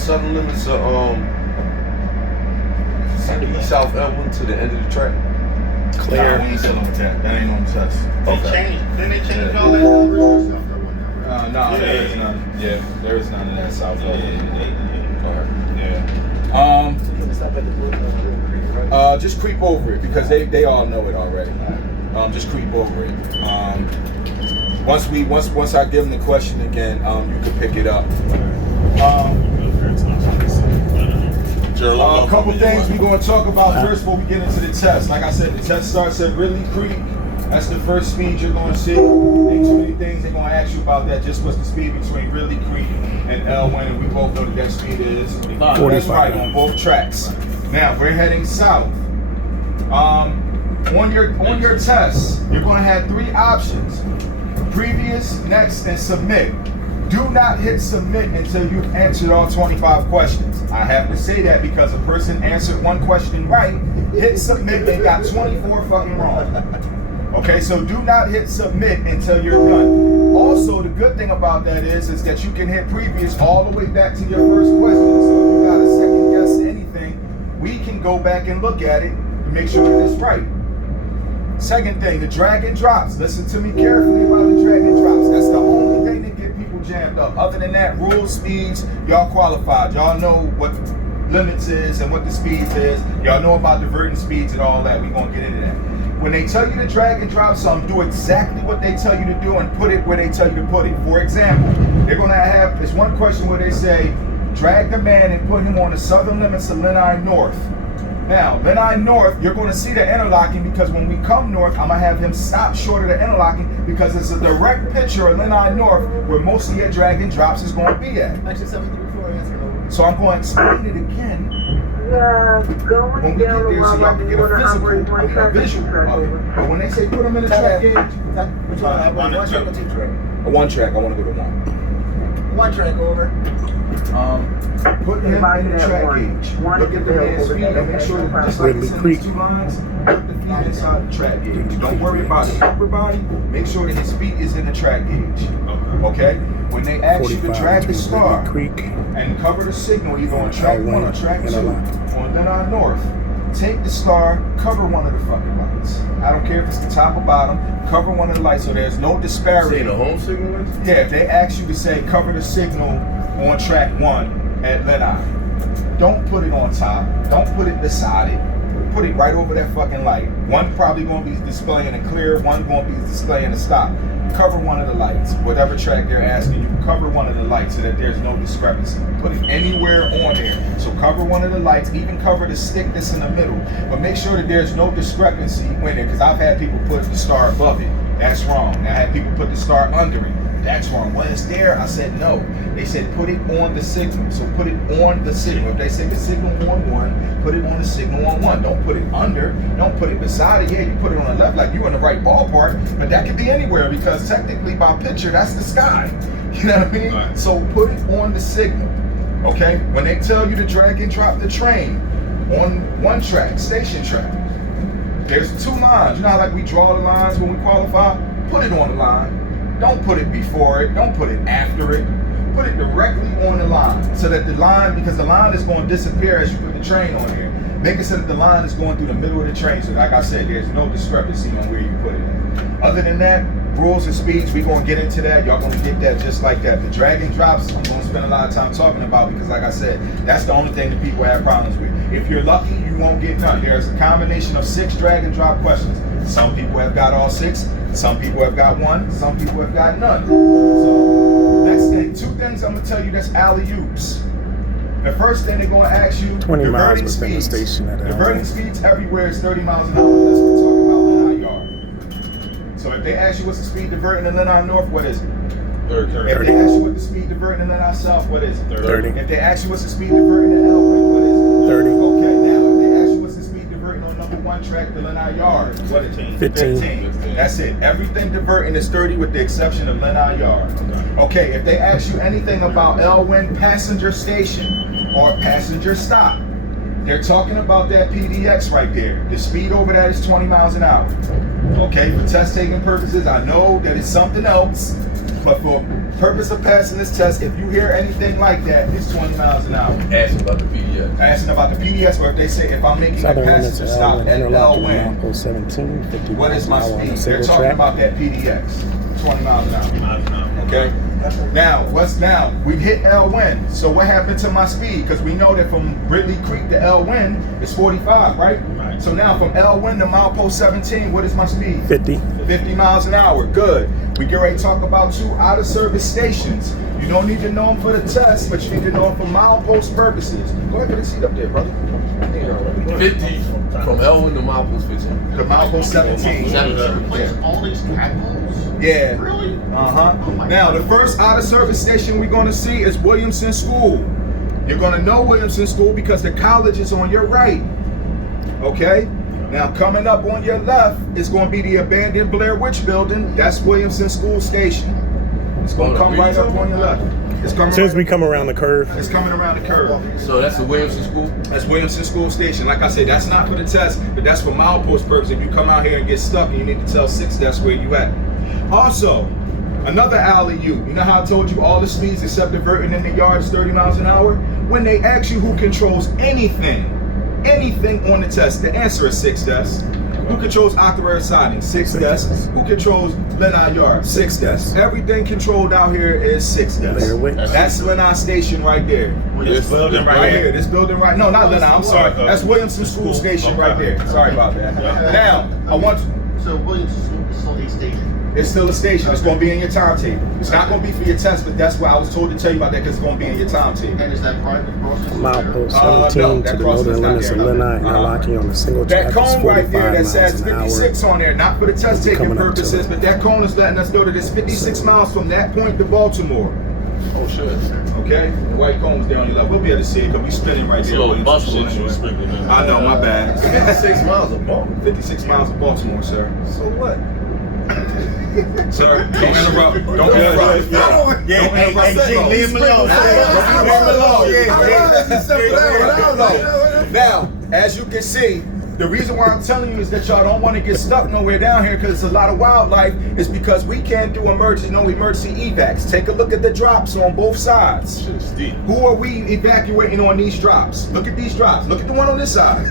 southern limits of South Elmwood to the end of the track? Clear. Nah, we ain't selling with that. That ain't on the test. Then they changed all that over stuff. No, there is none. Yeah, there is none of that South Elmwood. Just creep over it because they all know it already. Just creep over it. Once I give them the question again, you can pick it up. A couple things we're going to talk about first before we get into the test. Like I said, the test starts at Ridley Creek. That's the first speed you're going to see. Ain't too many things they're going to ask you about that. Just what's the speed between Ridley Creek and Elwyn, and we both know that speed is 45. That's right, on both tracks. Now we're heading south. On your test, you're going to have 3 options: previous, next, and submit. Do not hit submit until you've answered all 25 questions. I have to say that because a person answered 1 question right, hit submit, and got 24 fucking wrong. Okay, so do not hit submit until you're done. Also, the good thing about that is that you can hit previous all the way back to your first question. So if you got a second guess anything, we can go back and look at it to make sure that it's right. Second thing, the drag and drops. Listen to me carefully about the drag and drops. That's the only thing that get people jammed up. Other than that, rules, speeds, y'all qualified. Y'all know what limits is and what the speeds is. Y'all know about diverting speeds and all that. We're going to get into that. When they tell you to drag and drop something, do exactly what they tell you to do and put it where they tell you to put it. For example, they're going to have this one question where they say, drag the man and put him on the southern limits of Lenni North. Now, Lenni North, you're going to see the interlocking because when we come north, I'm going to have him stop short of the interlocking because it's a direct picture of Lenni North where most of your drag and drops is going to be at. Actually, 734 answer. So I'm going to explain it again. When we get there, so y'all can get a visual of it. But when they say put them in the track gauge, Which one? One track or 2 track? a 1 track, I want to go to 1. 1 track over. Put him in the track gauge. Look at the man's feet and make sure that just like it's in these 2 lines, put the feet inside the track gauge. Don't worry about his upper body. Make sure that his feet is in the track gauge. Okay? When they ask you to drag the star and cover the signal either on track 1 or track 2 on Lenni North, take the star, cover one of the fucking lights. I don't care if it's the top or bottom, cover one of the lights so there's no disparity. Say the home signal is? Yeah, if they ask you to say cover the signal on track 1 at Lenni, don't put it on top, don't put it beside it, put it right over that fucking light. One probably gonna be displaying a clear, one gonna be displaying a stop. Cover one of the lights, whatever track they're asking you, cover one of the lights so that there's no discrepancy. Put it anywhere on there. So cover one of the lights, even cover the stick that's in the middle, but make sure that there's no discrepancy when it, because I've had people put the star above it. That's wrong. I had people put the star under it. That's wrong. Well, it's there. I said no. They said put it on the signal. So put it on the signal. If they say the signal on 1, put it on the signal on 1. Don't put it under. Don't put it beside it. Yeah, you put it on the left like you're in the right ballpark, but that could be anywhere because technically by picture, that's the sky. You know what I mean? Right. So put it on the signal. Okay? When they tell you to drag and drop the train on 1 track, station track, there's 2 lines. You know how like we draw the lines when we qualify? Put it on the line. Don't put it before it. Don't put it after it. Put it directly on the line so that the line, because the line is going to disappear as you put the train on here. Make it so that the line is going through the middle of the train. So like I said, there's no discrepancy on where you put it at. Other than that, rules and speeds, we're going to get into that. Y'all going to get that just like that. The drag and drops, I'm going to spend a lot of time talking about because like I said, that's the only thing that people have problems with. If you're lucky, you won't get none. There's a combination of 6 drag and drop questions. Some people have got all 6. Some people have got 1. Some people have got none. So next thing, 2 things I'm going to tell you that's alley-oops. The first thing they're going to ask you, 20 miles diverting within the speeds. station. Diverting speeds everywhere is 30 miles an hour. Let's talk about Lenni Yard. So if they ask you what's the speed diverting in Lenni North, what is it? 30. If they ask you what the speed diverting in Lenni South, what is it? 30. If they ask you what's the speed diverting in Elwyn, what is it? 30. Okay, now if they ask you what's the speed diverting on number 1 track, the Lenni Yard, what is it? 15. That's it. Everything diverting is 30 with the exception of Lenni Yard. Okay, if they ask you anything about Elwyn passenger station or passenger stop, they're talking about that PDX right there. The speed over that is 20 miles an hour. Okay, for test taking purposes, I know that it's something else, But for purpose of passing this test, if you hear anything like that, it's 20 miles an hour. Asking about the PDX. Asking about the PDS, or if they say if I'm making a Southern limits passenger of stop L1 at interlocking L-Win, milepost 17, 50 what is miles my an hour on a speed? They're single talking track. about that PDX, 20 miles an hour. Okay. Now, we hit L-Win. So what happened to my speed? Because we know that from Ridley Creek to L-Win is 45, right? So now from L-Win to milepost 17, what is my speed? 50. 50 miles an hour. Good. We get ready to talk about 2 out-of-service stations. You don't need to know them for the test, but you need to know them for milepost purposes. Go ahead, get a seat up there, brother. 50 from Elwin to milepost 15. The milepost 17. Replace all these track holes? Yeah. Really? Uh-huh. Oh my Now, God. the first out-of-service station we're going to see is Williamson School. You're going to know Williamson School because the college is on your right. Okay? Now, coming up on your left is going to be the abandoned Blair Witch Building. That's Williamson School Station. It's going to come right up on your left. It's coming As soon as we right- come around the curve. It's coming around the curve. So that's the Williamson School? That's Williamson School Station. Like I said, that's not for the test, but that's for milepost purposes. If you come out here and get stuck and you need to tell 6, that's where you at. Also, another alley-oop. You know how I told you all the speeds except diverting in the yard is 30 miles an hour? When they ask you who controls anything on the test, the answer is 6 desks. Who controls October siding? 6 desks. Who controls Lenni Yard? 6 desks. Everything controlled out here is 6 desks. Blair Witch. That's Lenni Station right there. This building Right here, this building right. No, not Lenni. I'm sorry. That's Williamson School Station right there. Sorry about that. Now, I want. So Williamson School is still a station. It's still a station. It's going to be in your timetable. It's not going to be for your test, but that's why I was told to tell you about that because it's going to be in your timetable. And is that private process? Milepost No, 17 that to the crossing's northern not limits of there. Lenni, interlocking on a single That track is cone right 45 there that miles says an hour. 56 on there, not for the test taking Coming up to purposes, it. but that cone is letting us know that it's 56 miles from that point to Baltimore. Oh, shit. Okay? The white cone's down your left. We'll be able to see it because we spinning right there. little bus Williamson shit School you was anyway. speaking of. I know, my bad. 56 miles of Baltimore. 56 miles of Baltimore, sir. So what? Sir, don't interrupt. Don't interrupt. Don't interrupt. Leave him alone. Now, as you can see, the reason why I'm telling you is that y'all don't want to get stuck nowhere down here because it's a lot of wildlife is because we can't do emergency evacs. Take a look at the drops on both sides. Shit is steep. Who are we evacuating on these drops? Look at these drops. Look at the one on this side.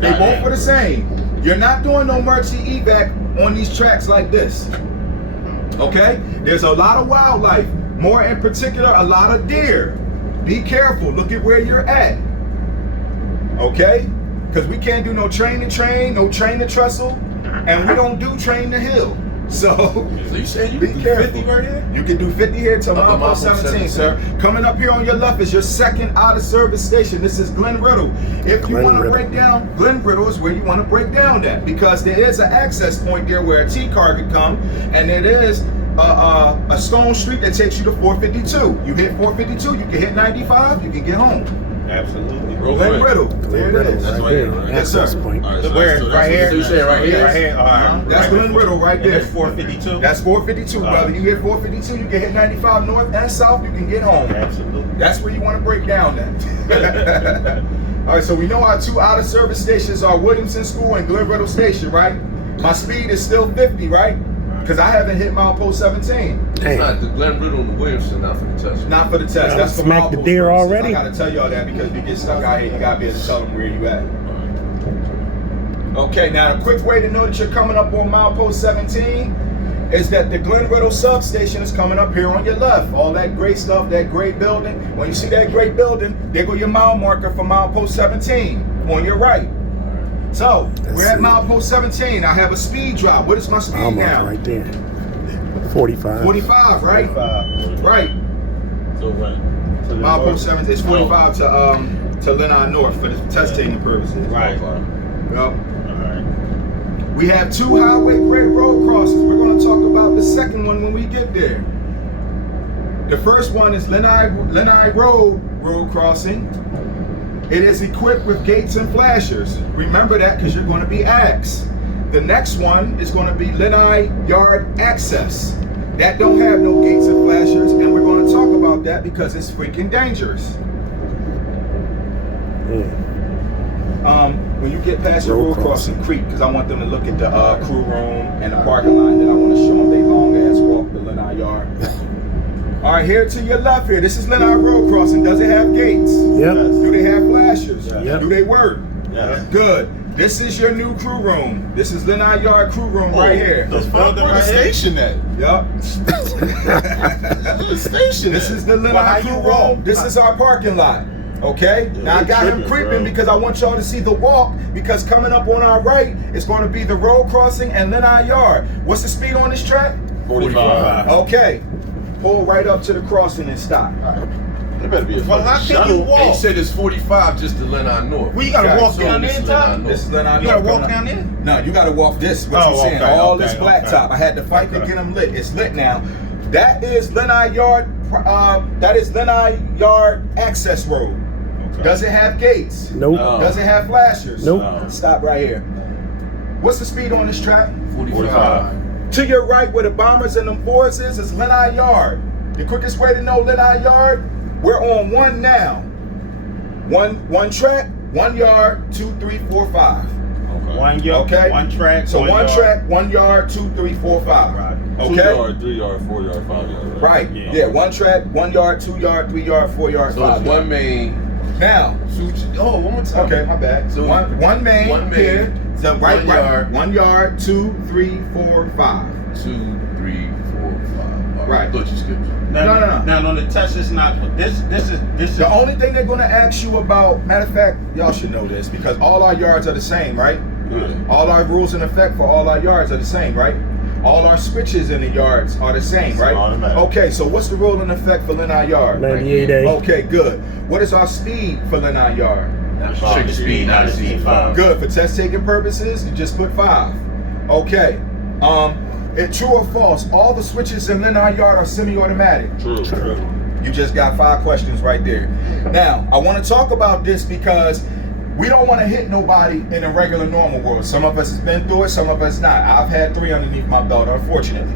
They both are the same. You're not doing no emergency evac on these tracks like this. Okay? There's a lot of wildlife. More in particular, a lot of deer. Be careful. Look at where you're at. Okay? Because we can't do no train to train, no train to trestle, and we don't do train to hill. So you saying you be can do careful. 50 right here? You can do 50 here till Up to milepost milepost 17, 17. sir. Coming up here on your left is your second out of service station. This is Glen Riddle. If you Glen want to Riddle. break down, Glen Riddle is where you want to break down that because there is an access point there where a T-car could come, and it is a stone street that takes you to 452. You hit 452, you can hit 95, you can get home. Absolutely. Real Glen quick. Riddle, there it is. That's Right here, right. Yes, sir. access point. All right, so Where? that's- Right here? So you saying right here? Right here. All right. That's Glen Riddle right And there. that's 452. That's 452, brother. You hit 452, you can hit 95 north and south, you can get home. Absolutely. That's where you want to break down that. All right, so we know our 2 out-of-service stations are Williamson School and Glen Riddle Station, right? My speed is still 50, right? Because I haven't hit milepost 17. It's Hey. not the Glen Riddle and the Williamson, not for the test. Not for the test. Gotta That's for smack the milepost deer purposes. already. I gotta tell y'all that because if you get stuck out here, you gotta be able to tell them where you at. Okay, now a quick way to know that you're coming up on milepost 17 is that the Glen Riddle substation is coming up here on your left. All that gray stuff, that gray building. When you see that gray building, there go your mile marker for milepost 17 on your right. So we're at it. milepost 17. I have a speed drop. What is my speed Almost now? right there. 45. 45, right? Right. So when? Milepost 17 is 45 to Lenni North for the test taking purposes. Right. Yep. All right. We have 2 highway grade road crossings. We're going to talk about the second one when we get there. The first one is Lenni Road crossing. It is equipped with gates and flashers. Remember that because you're going to be asked. The next one is going to be Lenni Yard Access. That don't have no gates and flashers, and we're going to talk about that because it's freaking dangerous. When you get past your road crossing creek, because I want them to look at the crew room and the parking lot, then I want to show them they long ass walk to Lenni Yard. All right, here to your left here. This is Lenni Road crossing. Does it have gates? Yep. Do they have flashers? Yep. Do they work? Yes. Good. This is your new crew room. This is Lenni Yard crew room right here. The fuck where the station at? Yup. The station. This is the Lenni crew room. This is our parking lot. Okay? Now I got him creeping because I want y'all to see the walk, because coming up on our right is going to be the road crossing and Lenni Yard. What's the speed on this track? 45. Okay. Pull right up to the crossing and stop. There better be a Well, how fucking can you shuttle. walk? They said it's 45 just to Lenni North. Well, you gotta Okay, walk so down this there, is Top? Lenni North. This is Lenni You gotta North. walk down there? No, you gotta walk this. What Oh, you saying? okay, All okay, this blacktop. okay. I had to fight to get them lit. It's lit now. That is Lenni Yard. That is Lenni Yard access road. Okay. Does it have gates? Nope. No. Does it have flashers? Nope. No. Stop right here. What's the speed on this track? 45. To your right, where the bombers and them fours is Lenni Yard. The quickest way to know Lenni Yard, we're on one now. One track, 1 yard, 2, 3, 4, 5. Okay. One yard, Okay. one track. So one yard. track, 1 yard, 2, 3, 4, 5. Right. 2 Okay. yard, 3 yard, 4 yard, 5 yard. Right. Yeah. Yeah. One track, 1 yard, 2 yard, 3 yard, 4 yard, So 5 it's yard. one main. Now. One more time. Okay, my bad. So one main here. So right, 1 right. yard. 1 yard, 2, 3, 4, 5. 2, 3, 4, 5. Right. I thought you skipped it. Now, No. Now on the test, it's not. This is. The only thing they're gonna ask you about, matter of fact, y'all should know this because all our yards are the same, right? Yeah. All our rules in effect for all our yards are the same, right? All our switches in the yards are the same, right? Automatic. Okay, so what's the rule in effect for Lenni Yard? 98A. Okay, good. What is our speed for Lenni Yard? Trigger speed, not a speed. Good. For test taking purposes, you just put 5. Okay. True or false? All the switches in Lenni Yard are semi-automatic. True. You just got 5 questions right there. Now, I want to talk about this because we don't want to hit nobody in a regular normal world. Some of us has been through it, some of us not. I've had 3 underneath my belt, unfortunately.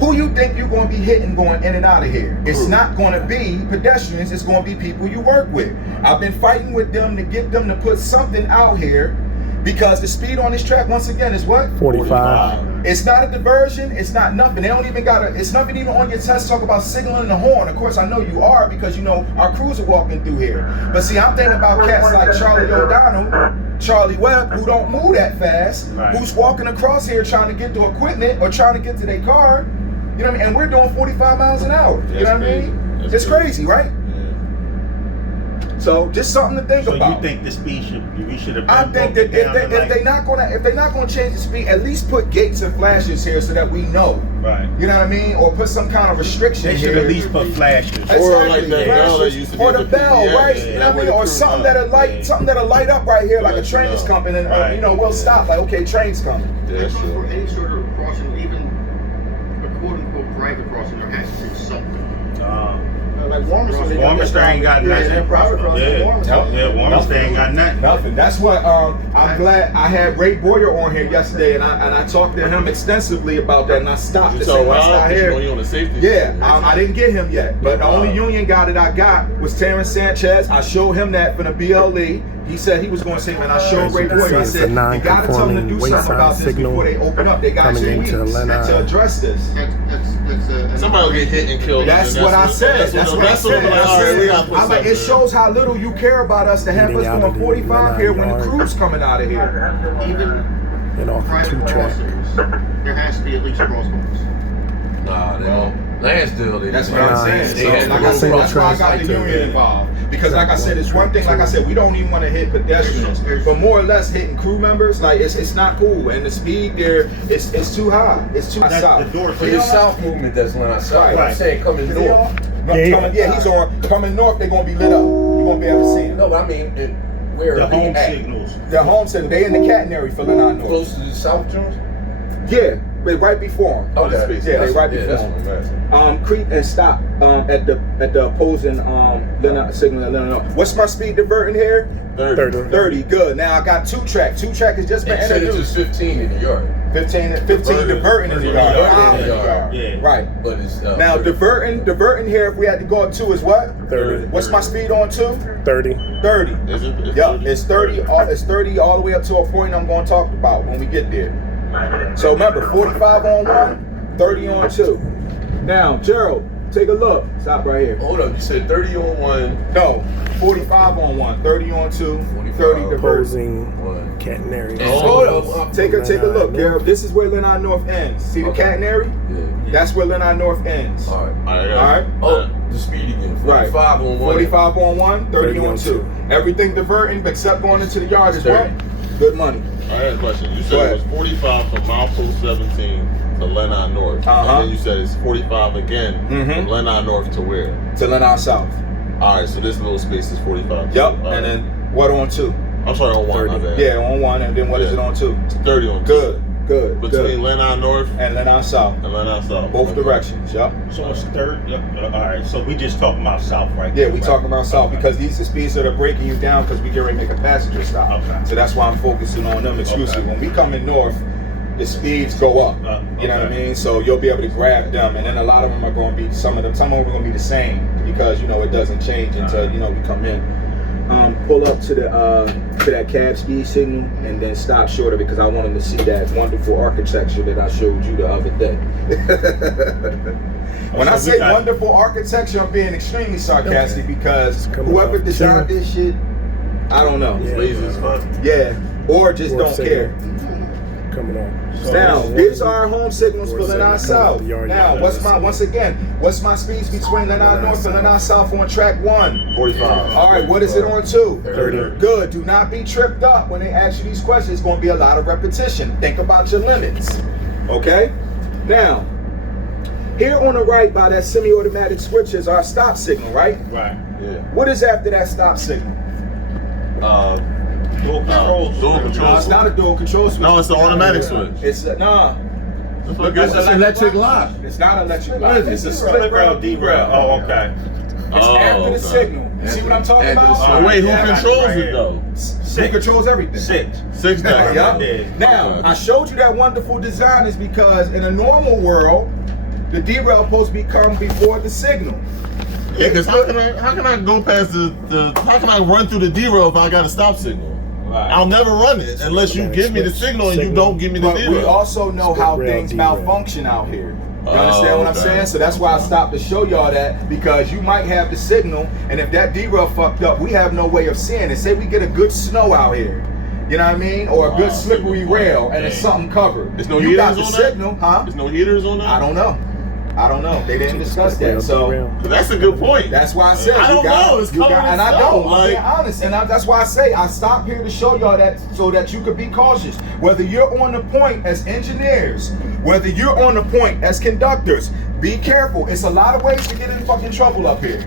Who you think you're going to be hitting going in and out of here? It's not going to be pedestrians, it's going to be people you work with. I've been fighting with them to get them to put something out here because the speed on this track, once again, is what? 45. It's not a diversion. It's not nothing. They don't even got a. It's nothing even on your test. Talk about signaling the horn. Of course, I know you are because you know our crews are walking through here. But see, I'm thinking about cats like Charlie O'Donnell, Charlie Webb, who don't move that fast, Right. who's walking across here trying to get to equipment or trying to get to their car. You know what I mean? And we're doing 45 miles an hour. You know what I mean? It's crazy, right? So just something to think So about. you think the speed we should have? I think that if they're not gonna change the speed, at least put gates and flashes here so that we know. Right. You know what I mean? Or put some kind of restriction They should here. at least put flashes. Or like that bell that Flashes, used to be or at the the bell, PBS, right? yeah, You know that what I way mean? Or the something crew that'll light up right here, like a Let you train's know. coming, and Right. you know we'll stop. Like okay, train's coming. Yeah, uh, sure. uh, Uh, uh, Warminster ain't got nothing. Yeah, Warminster ain't got nothing. Nothing. That's what I'm glad I had Ray Boyer on here yesterday, and I talked to him extensively about that, and I stopped You to told say once Rob, I you hear. know he on the safety. Yeah, I didn't get him yet, but the only Wow. union guy that I got was Terrence Sanchez. I showed him that from the BLE. He said he was going to say, man, I showed As Ray you can Boyer. see, I it's said, a you got to tell them to non-conforming do something wayside about this signal before they open up. They got coming 2 into weeks Lenni. to address this. Somebody will get hit and killed. That's and what I said. That's what I said. Like, all right, we gotta put I'm like, it something shows how little you care about us to have Getting us out doing of the 45 here when the yard. crew's coming out of here. Even And off the private 2 track. crossings, there has to be at least crosswalks. Nah, they don't. Lansdale, they That's didn't. what I'm Nah, saying. They So, had like to I go said, single that's why I got track the to- union involved. Because like I said, it's one thing, like I said, we don't even want to hit pedestrians, but more or less hitting crew members, like it's not cool. And the speed there, it's too high. It's too That's south. the door For for your south movement, that's when I saw. Right. I'm saying coming Is he north. on? No, yeah, he's on. Coming north, they're gonna be lit up. You're gonna be able to see him. No, but I mean, where the are they home at? signals. The home center, they in the catenary for Lenni North. Close to the South Jones? Yeah, but right before him. Okay. Yeah, they right Yeah, before that's him. what I'm asking. Creep and stop at the opposing Lenni signal at Lenni North. What's my speed diverting here? 30. 30. Good. Now I got 2 track. 2 track has just been They said it's introduced. just 15 in the yard. 15 diverting in the Diverting yard. in the yard. Yeah. Right. But it's Now 30. diverting here. If we had to go up 2 is what? 30. What's my speed on 2? 30. 30. Is it? Yup, it's 30. It's 30 all the way up to a point I'm going to talk about when we get there. So remember, 45 on 1, 30 on 2. Now, Gerald, Take a look. Stop right here. Hold up, you said 30 on one. No, 45 on one, 30 on two, 30 diverting. Opposing catenary. Take a look, Garrett. This is where Lenni North ends. See the catenary? Yeah. That's where Lenni North ends. All right. All right. Oh, the speed again. 45 on one. 45 on one, 30 on two. Everything diverting except going into the yard is what? Good money. I had a question. You said it was 45 from milepost 17 to Lenni North. And then you said it's 45 again from Lenni North to where? To Lenni South. All right, so this little space is 45. Yep. And then what on two? I'm sorry, on one. My bad. Yeah, on one. And then what is it on two? It's 30 on two. Good. Between Lenni North and Lenni South. Both directions. Yep. So it's third. Yep. All right. So we just talking about South right now. Yeah, we talking about South because these are speeds that are breaking you down because we get ready to make a passenger stop. Okay. So that's why I'm focusing on them exclusively. When we come in north, the speeds go up. You know what I mean? So you'll be able to grab them, and then a lot of them are going to be some of them are going to be the same because it doesn't change until we come in. Pull up to that cab speed signal and then stop short of it because I want them to see that wonderful architecture that I showed you the other day. When I say wonderful architecture, I'm being extremely sarcastic because whoever designed this shit, I don't know. It's lazy as fuck. Yeah, or just don't care. Coming on. Now, these are our home signals for Lenni South. Now, what's my speeds between Lenni North and Lenni South on track 1? 45. All right, what is it on 2? 30. Good. Do not be tripped up when they ask you these questions. It's going to be a lot of repetition. Think about your limits. Okay? Now, here on the right by that semi-automatic switch is our stop signal, right? Right. Yeah. What is after that stop signal? Dual control. No, it's not a dual control switch. No, it's an automatic switch. It's no. It's an electric lock. It's not electric lock. It's a split rail derail. Oh, okay. It's after the signal. You see what I'm talking about? Oh, wait, who controls it though? Who controls everything? Six now. Yep. Now, I showed you that wonderful design is because in a normal world, the derail supposed to come before the signal. Yeah, because how can I go past how can I run through the derail if I got a stop signal? Right. I'll never run it unless you give me the signal and you don't give me the derail. We also know how things malfunction out here. You understand what I'm saying? So that's why I stopped to show y'all that, because you might have the signal, and if that derail fucked up, we have no way of seeing it. Say we get a good snow out here, you know what I mean? Or a good slippery rail, and it's something covered. There's no you heaters got the on signal, that? huh? There's no heaters on that? I don't know. They didn't discuss that. So that's a good point. That's why I said I don't know. It's coming and I don't. I'm being honest, and that's why I say I stopped here to show y'all that so that you could be cautious. Whether you're on the point as engineers, whether you're on the point as conductors, be careful. It's a lot of ways to get in fucking trouble up here.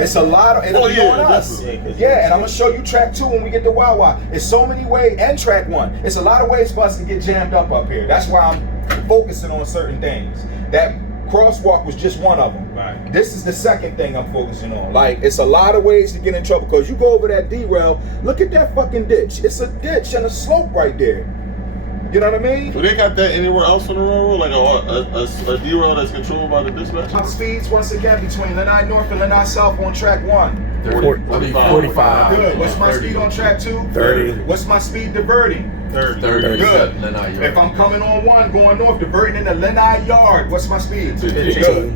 It's a lot of it'll be on us. Yeah, and I'm gonna show you track 2 when we get to Wawa. It's so many ways, and track 1. It's a lot of ways for us to get jammed up here. That's why I'm focusing on certain things. That crosswalk was just one of them. Right. This is the second thing I'm focusing on. Like, it's a lot of ways to get in trouble because you go over that derail. Look at that fucking ditch. It's a ditch and a slope right there. You know what I mean? Do they got that anywhere else on the railroad? Like a derail that's controlled by the dispatcher? Top speeds once again between Lenni North and Lenni South on track 1. 45. Good. What's my speed on track 2? 30. What's my speed diverting? 30. Good. If I'm coming on 1 going north, diverting into Lenni Yard, what's my speed? 15. Good.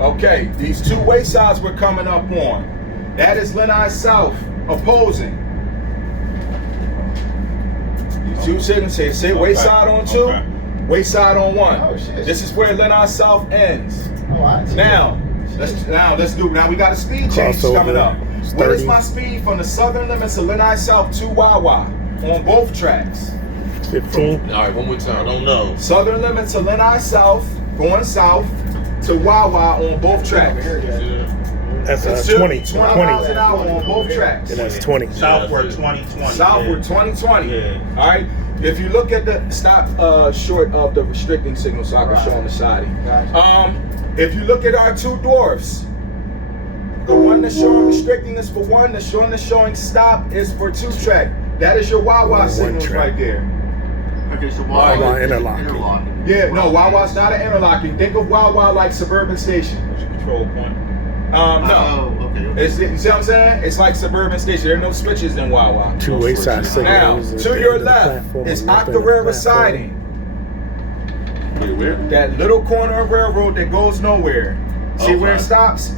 Okay, these 2 waysides we're coming up on. That is Lenni South opposing. These 2 signals say wayside on 2, wayside on 1. Oh, shit. This is where Lenni South ends. Now we got a speed change coming up. What is my speed from the southern limits of Lenni South to Wawa on both tracks? 15. All right, one more time. I don't know. Southern limits of Lenni South going south to Wawa on both tracks. That's 20. 20 miles an hour on both tracks. And that's 20. Southward 2020. Southward 2020. Yeah. All right. If you look at the stop short of the restricting signal, so I can show on the siding. If you look at our 2 dwarfs, the one that's showing restricting is for 1, the one that's showing stop is for 2 track. That is your Wawa signals right there. Okay, so Wawa interlocking. Yeah, no, Wawa's not an interlocking. Think of Wawa like suburban station. What's your control point? No. Oh, okay. You see what I'm saying? It's like suburban station. There are no switches in Wawa. 2 wayside Now, signals. to your left is Octorara siding. Wait, where? That little corner of railroad that goes nowhere. See where it stops?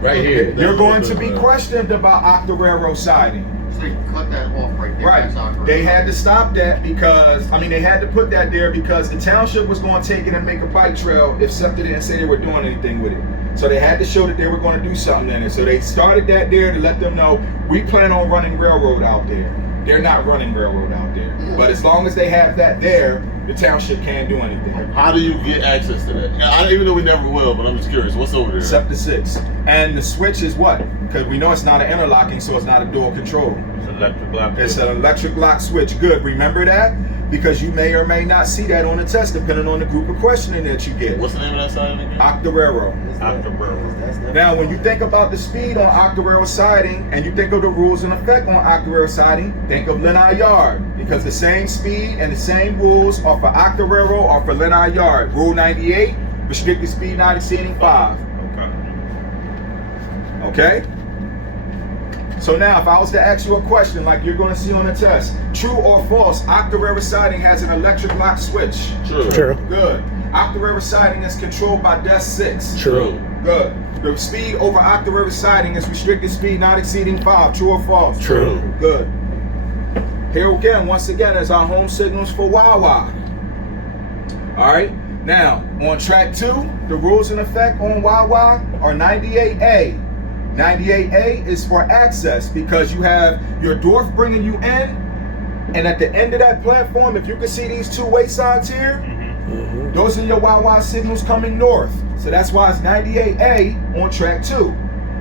Right here. You're going to be questioned about Octa Railroad siding. So they cut that off right there. That's Right. awkward. They had to stop that because, they had to put that there because the township was going to take it and make a bike trail if SEPTA didn't say they were doing anything with it. So they had to show that they were going to do something in it. So they started that there to let them know we plan on running railroad out there. They're not running railroad out there. But as long as they have that there, the township can't do anything. How do you get access to that? Even though we never will, but I'm just curious. What's over there? SEPTA 6. And the switch is what? Because we know it's not an interlocking, so it's not a dual control. It's electric lock. It's an electric lock switch. Good. Remember that? Because you may or may not see that on the test, depending on the group of questioning that you get. What's the name of that siding again? Octa Railroad. Octa Railroad. Now, when you think about the speed on Octa Railroad siding, and you think of the rules in effect on Octa Railroad siding, think of Lenni Yard. Because the same speed and the same rules are for Octa Railroad or for Lenni Yard. Rule 98, restricted speed not exceeding 5. Okay? So now, if I was to ask you a question like you're going to see on the test, true or false, Octa Railroad siding has an electric lock switch. True. True. Good. Octa Railroad siding is controlled by Desk 6. True. Good. The speed over Octa Railroad siding is restricted speed not exceeding 5. True or false? True. Good. Here again, once again, is our home signals for Wawa. All right. Now, on track 2, the rules in effect on Wawa are 98A. 98A is for access because you have your dwarf bringing you in, and at the end of that platform, if you can see these two waysides here, those are your Wawa signals coming north. So that's why it's 98A on track 2.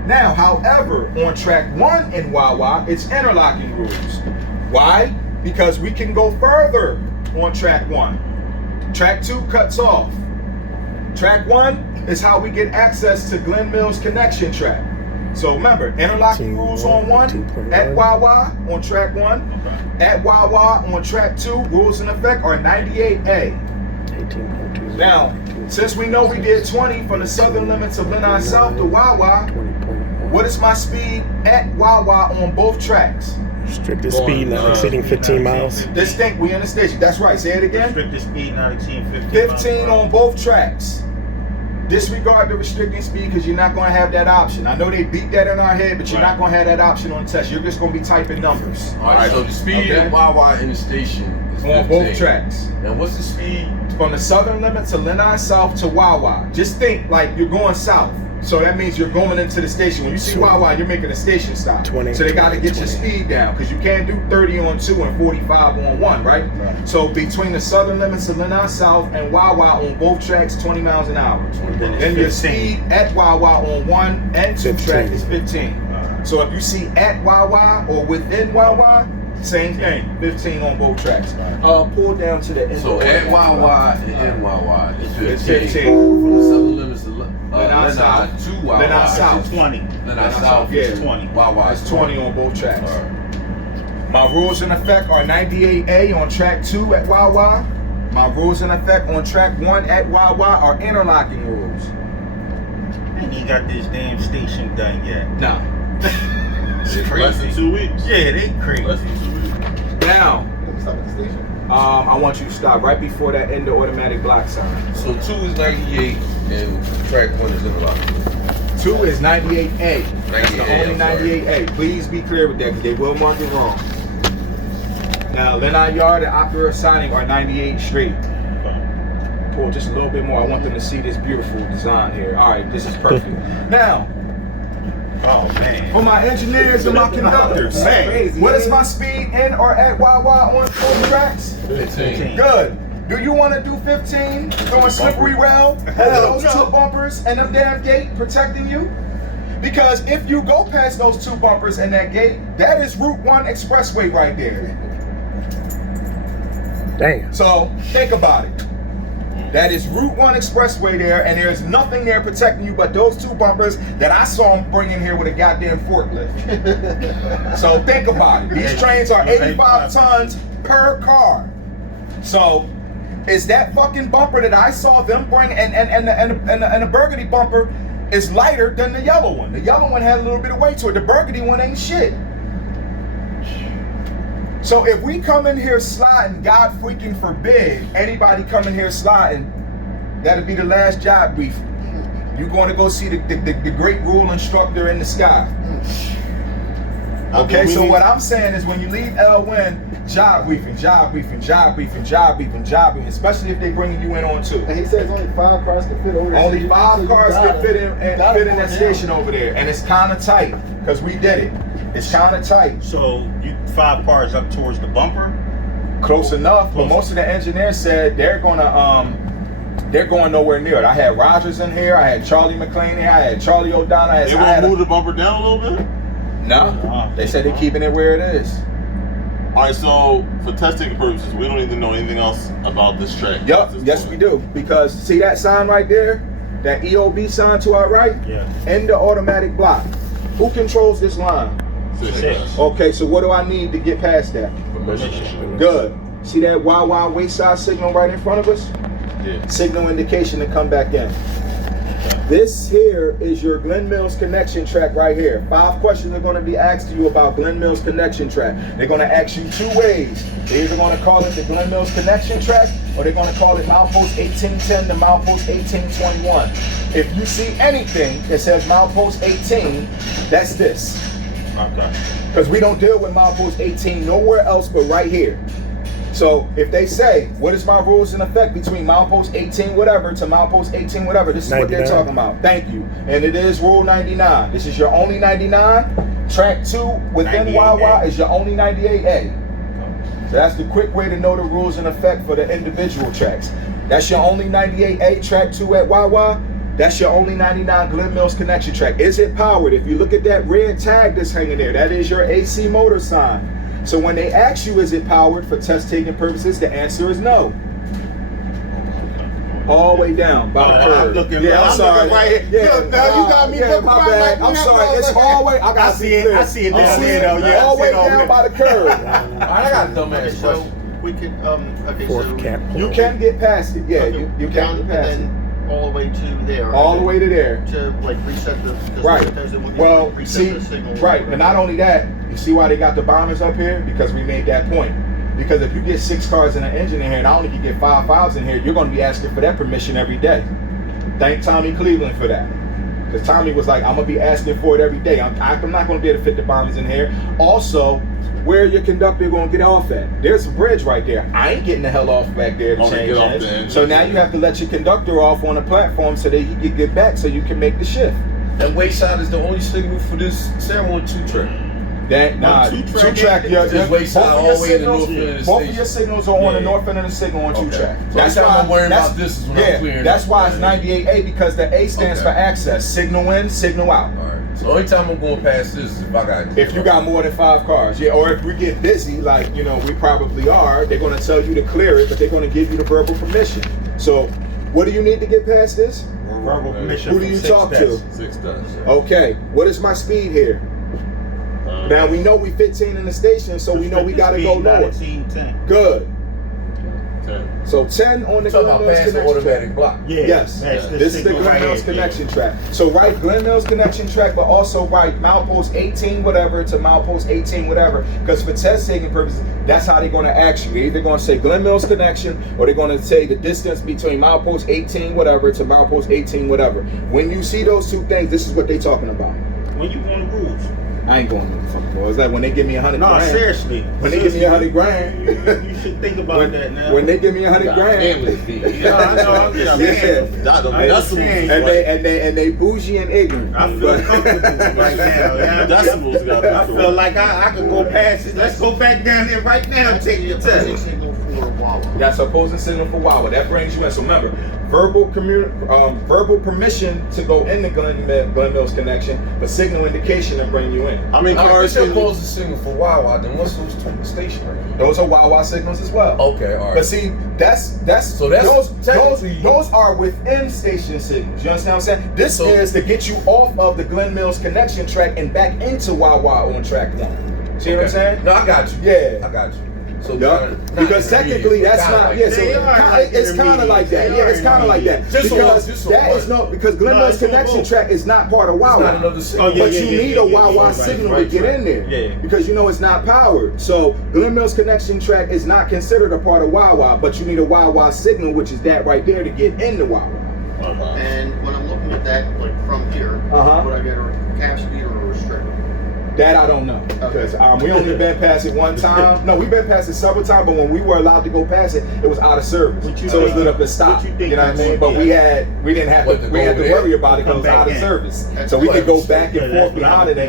Now, however, on track 1 in Wawa, it's interlocking rules. Why? Because we can go further on track 1. Track 2 cuts off. Track 1 is how we get access to Glen Mills connection track. So remember, interlocking rules on 1 at Wawa on track 1. At Wawa on track 2, rules in effect are 98A. 18.2. Now, since we know we did 20 from the southern limits of Lenni South to Wawa, 20.1. what is my speed at Wawa on both tracks? Restricted speed not exceeding 15 miles. Distinct, we in the station. That's right, say it again. Restricted speed not exceeding 15 15 on both tracks. Disregard the restricting speed because you're not going to have that option. I know they beat that in our head, but you're not going to have that option on the test. You're just going to be typing numbers. All right, so the speed of Wawa in the station is 15. On both tracks. And what's the speed? From the southern limits of Lenni South to Wawa. Just think like you're going south. So that means you're going into the station. When you see Wawa, you're making a station stop. 20, so they got to 20, get your 20. speed down because you can't do 30 on 2 and 45 on 1, right? So between the southern limits of Lenni South and Wawa on both tracks, 20 miles an hour. Then your speed at Wawa on 1 and 2 track is 15. So if you see at Wawa or within Wawa, same thing, 15 on both tracks. Pull down to the end. So at Wawa and in Wawa is 15. 15. From the southern limits of Lenni South to Wawa. Lenni South. is 20. Lenni South is 20. Wawa It's is 20 on both tracks. My rules in effect are 98A on track 2 at Wawa. My rules in effect on track 1 at Wawa are interlocking rules. And you got this damn station done yet. Nah. Less than 2 weeks. Yeah, they crazy. Less than 2 weeks. Now, I want you to stop right before that end of automatic block sign. So 2 is 98 and track 1 is interlocking. 2 is 98A. That's the 98A, only I'm sorry. 98A. Please be clear with that because they will mark it wrong. Now, Lenni Yard and Octa signing are 98 straight. Pull just a little bit more. I want them to see this beautiful design here. All right, this is perfect. Now, Oh man. for my engineers and my conductors, what is my speed in or at Wawa on both tracks? 15. Good. Do you want to do 15? Throwing slippery rail, those 2 bumpers and them damn gate protecting you? Because if you go past those 2 bumpers and that gate, that is Route 1 expressway right there. Damn. So think about it. That is Route 1 expressway there, and there's nothing there protecting you but those 2 bumpers that I saw them bring in here with a goddamn forklift. So think about it. These trains are 85 tons per car. So is that fucking bumper that I saw them bring, and the burgundy bumper is lighter than the yellow one. The yellow one had a little bit of weight to it. The burgundy one ain't shit. So if we come in here sliding, God freaking forbid, anybody come in here sliding That'll be the last job brief. You're going to go see the great rule instructor in the sky. Okay, so what I'm saying is when you leave Elwyn, job briefing, especially if they bringing you in on 2. And he says only 5 cars can fit over there. Only 5 cars can fit in that station over there, and it's kind of tight because we did it. It's kind of tight. So you 5 cars up towards the bumper? Close enough, but most of the engineers said they're going nowhere near it. I had Rogers in here, I had Charlie McLean here, I had Charlie O'Donnell. They want to move the bumper down a little bit? No, they said they're keeping it where it is. All right, so for testing purposes, we don't need to know anything else about this track. Yup, yes we do. Because see that sign right there? That EOB sign to our right? Yeah. In the automatic block. Who controls this line? 6. Okay, so what do I need to get past that? Permission. Good. See that Wawa wayside signal right in front of us? Yeah. Signal indication to come back in. This here is your Glen Mills connection track right here. 5 questions are going to be asked to you about Glen Mills connection track. They're going to ask you 2 ways. They're either going to call it the Glen Mills connection track or they're going to call it milepost 1810 to milepost 1821. If you see anything that says milepost 18, that's this. Okay. Because we don't deal with milepost 18 nowhere else but right here. So if they say, what is my rules in effect between milepost 18 whatever to milepost 18 whatever, this is 99. What they're talking about. Thank you. And it is rule 99. This is your only 99. Track 2 within Wawa is your only 98A. So that's the quick way to know the rules in effect for the individual tracks. That's your only 98A, track 2 at Wawa. That's your only 99 Glen Mills connection track. Is it powered? If you look at that red tag that's hanging there, that is your AC motor sign. So when they ask you, is it powered for test taking purposes, the answer is no. All the way down by the curb. I'm sorry. Right here. Yeah, Look, now you got me my bad. I'm sorry. It's all the way. I see it down there though. All the way down by the curb. I got a dumbass So question. we could, okay, Fourth so cap. You can get past it. Yeah, you can get past it. all the way to there. All the way to there. To like reset the Right. Well, reset see, the signal. right, and not only that, you see why they got the bombers up here? Because we made that point. Because if you get 6 cars and an engine in here, and I only can get 5 files in here, you're going to be asking for that permission every day. Thank Tommy Cleveland for that. Because Tommy was like, I'm going to be asking for it every day. I'm not going to be able to fit the bombers in here. Also, where your conductor going to get off at? There's a bridge right there. I ain't getting the hell off back there to change engine. So now you have to let your conductor off on the platform so that he can get back so you can make the shift. And wayside is the only signal for this ceremony 2-track. That nah, 2-track. Just wayside all the way to the north end of the both station. of your signals are on the north end of the signal on 2-track. So that's why I'm worrying about this is when I'm clearing. That's why it's 98A, because the A stands for access. Signal in, signal out. All right. So only time I'm going past this is if I got. If you got more than 5 cars, yeah, or if we get busy, like we probably are, they're going to tell you to clear it, but they're going to give you the verbal permission. So, what do you need to get past this? Verbal permission. Who do you talk to? 6 does. Okay. What is my speed here? Now we know we 15 in the station, so we know we gotta go lower. 10. Good. 10. So 10 on the Talking Glen about Mills past the connection automatic track. block. Yeah. Yes. This is the Glen Mills connection track. So write Glen Mills connection track, but also write milepost 18 whatever to milepost 18 whatever, because for test taking purposes, that's how they're going to ask you. They're either going to say Glen Mills connection, or they're going to say the distance between milepost 18 whatever to milepost 18 whatever. When you see those 2 things, this is what they're talking about. When you want the rules. I ain't going to the fucking rules. It's like when they give me 100 No, grand. seriously. When they give me 100 grand. You should think about that now. When they give me 100 grand. No, I know, I'm just saying. And they bougie and ignorant. I feel comfortable right now. Yeah? Decibels got to I feel like I could go past it. Let's go back down there right now and take your test. Signal for Wawa. That's opposing signal for Wawa. That brings you in. So remember, verbal permission to go in the Glen Mills connection, but signal indication to bring you in. How many cars If can you're opposed to signal for Wawa, then what's those 2 stationary? Those are Wawa signals as well. Okay, all right. But see, those are within station signals. You understand what I'm saying? This is to get you off of the Glen Mills connection track and back into Wawa on track 1. See what I'm saying? No, I got you. Yeah. I got you. So Yup. Because technically that's not. Yeah, so it's kind of like that. Yeah, it's kind of like that. Because that is no. Because Glen Mills connection track is not part of Wawa. But you need a Wawa signal to get in there. Yeah. Because you know it's not powered. So Glen Mills connection track is not considered a part of Wawa, but you need a Wawa signal, which is that right there to get into Wawa. And when I'm looking at that, like from here, would I get a cap speed or a restrictor? That I don't know, because we only been past it one time. No, we've been past it several times, but when we were allowed to go past it, it was out of service, so it was lit up to stop. You know what I mean? But we didn't have to worry about it because it was out of service, so we could go back and forth behind it and